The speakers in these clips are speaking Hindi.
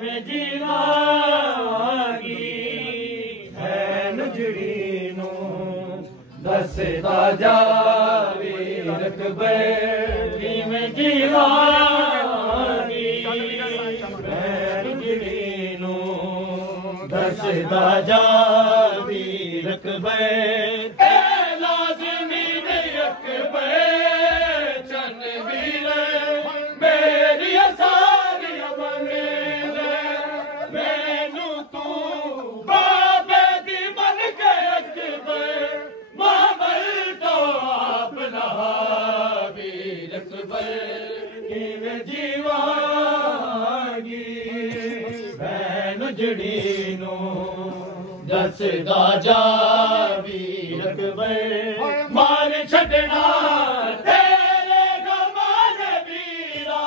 में जीवागी है नजड़ी नू दसदा जावी रकबे में जीवागी है नजड़ी नू दसदा जावी रकबे जीवागी नजड़ी नू दसदा जावी रकबे मार छड़ना तेरे गमान वीरा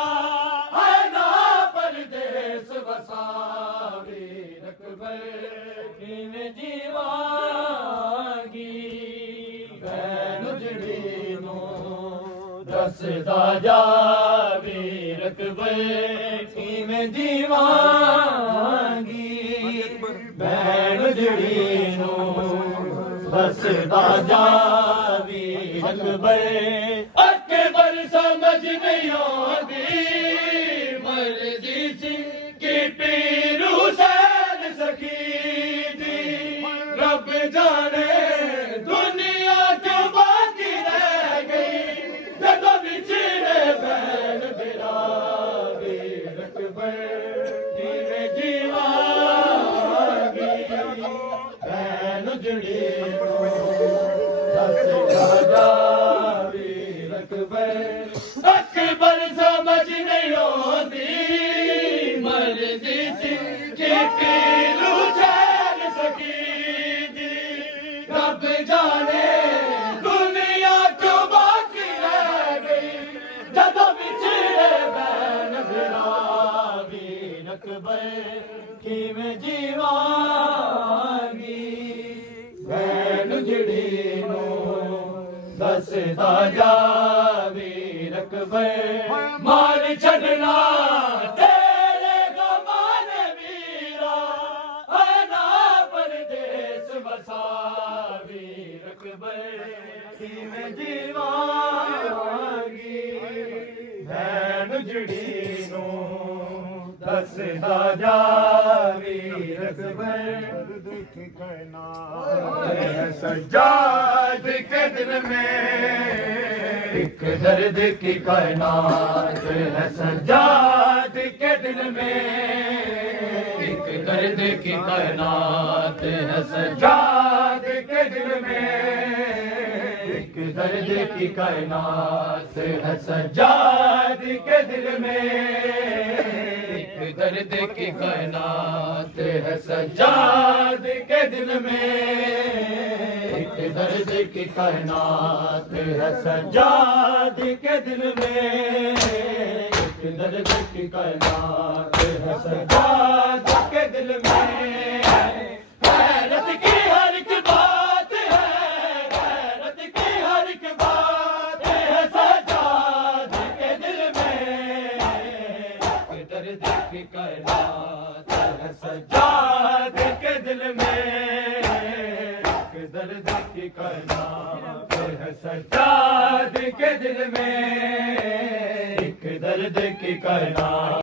है ना परदेस वसावी रकबे में जीवागी नजड़ी नू दसदा जावी रकबे में जीवागी नजड़ी नू दसदा जावी रकबे अकबर समझ नहीं आती मर्जी सी कि पीर हुसैन सखी दी रब जाने दुनिया क्यों बाकी रह गई जदों बिछड़े बैल बिरावी रकबे में जीवागी नजड़ी दसदा जावी रकबे अकबर समझ नहीं होती मर्जी सी कि पीर हुसैन सखी दी रब जाने दुनिया क्यों बाकी रह गई जदों बिछड़े बैल बिरावी रकबे में जीवागी नजड़ी नू दसदा जावी रकबे मार छड़ना तेरे गमान वीरा है ना परदेस वसावी रकबे में जीवागी नजड़ी नू दसदा जावी रकबे सज्जाद के दिल में एक दर्द की कायनात है सज्जाद के दिल में एक दर्द की कायनात है सज्जाद के दिल में एक दर्द की कायनात है सज्जाद के दिल में दर्द की कायनात है सज्जाद के दिल में एक दर्द की कायनात है सज्जाद के दिल में एक दर्द की कायनात है सज्जाद के दिल में गैरत की हर एक बात है गैरत की हर एक बात है सज्जाद के दिल में दर्द की कायनात है सज्जाद के दिल में दर्द की कायनात है सज्जाद के दिल में एक दर्द की कायनात